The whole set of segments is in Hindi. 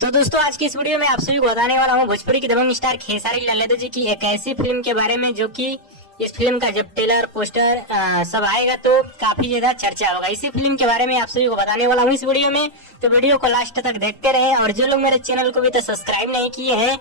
तो दोस्तों आज की इस वीडियो में आप सभी को बताने वाला हूँ भोजपुरी की दबंग स्टार खेसारी लाल यादव जी की एक ऐसी फिल्म के बारे में जो कि इस फिल्म का जब ट्रेलर पोस्टर सब आएगा तो काफी ज्यादा चर्चा होगा। इसी फिल्म के बारे में आप सभी को बताने वाला हूँ इस वीडियो में, तो वीडियो को लास्ट तक देखते रहें। और जो लोग मेरे चैनल को भी तो सब्सक्राइब नहीं किए हैं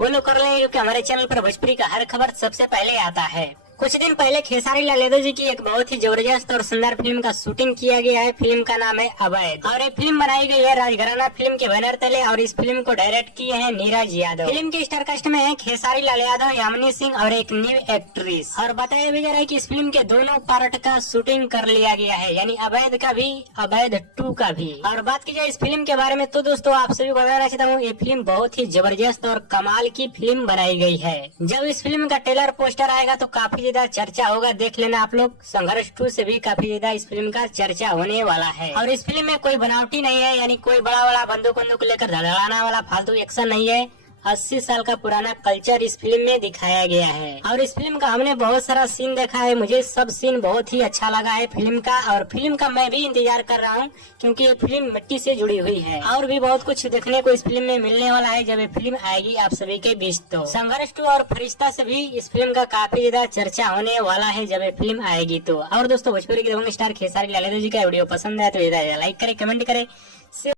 वो लोग कर लें, क्योंकि हमारे चैनल पर भोजपुरी का हर खबर सबसे पहले आता है। कुछ दिन पहले खेसारी लाल यादव जी की एक बहुत ही जबरदस्त और सुंदर फिल्म का शूटिंग किया गया है। फिल्म का नाम है अवैध और ये फिल्म बनाई गई है राजघराना फिल्म के बैनर तले और इस फिल्म को डायरेक्ट किए हैं नीरज यादव। फिल्म के स्टार कास्ट में है खेसारी लाल यादव, यामिनी सिंह और एक न्यू एक्ट्रेस। और बताया भी जा रहा है कि इस फिल्म के दोनों पार्ट का शूटिंग कर लिया गया है, यानी अवैध का भी अवैध 2 का भी। और बात की जाए इस फिल्म के बारे में तो दोस्तों आप सभी को बताना चाहता हूँ ये फिल्म बहुत ही जबरदस्त और कमाल की फिल्म बनाई गई है। जब इस फिल्म का ट्रेलर पोस्टर आएगा तो काफी ज्यादा चर्चा होगा, देख लेना आप लोग। संघर्ष 2 से भी काफी ज्यादा इस फिल्म का चर्चा होने वाला है। और इस फिल्म में कोई बनावटी नहीं है, यानी कोई बड़ा बड़ा बंदूक लेकर धड़ाना वाला फालतू एक्शन नहीं है। 80 साल का पुराना कल्चर इस फिल्म में दिखाया गया है। और इस फिल्म का हमने बहुत सारा सीन देखा है, मुझे सब सीन बहुत ही अच्छा लगा है फिल्म का। और फिल्म का मैं भी इंतजार कर रहा हूँ, क्योंकि ये फिल्म मिट्टी से जुड़ी हुई है और भी बहुत कुछ देखने को इस फिल्म में मिलने वाला है जब ये फिल्म आएगी आप सभी के बीच। तो संघर्ष 2 और फरिश्ता से भी इस फिल्म का काफी ज्यादा चर्चा होने वाला है जब ये फिल्म आएगी। तो और दोस्तों भोजपुरी के दबंग स्टार खेसारी लाल यादव जी का वीडियो पसंद है तो लाइक करे, कमेंट करे,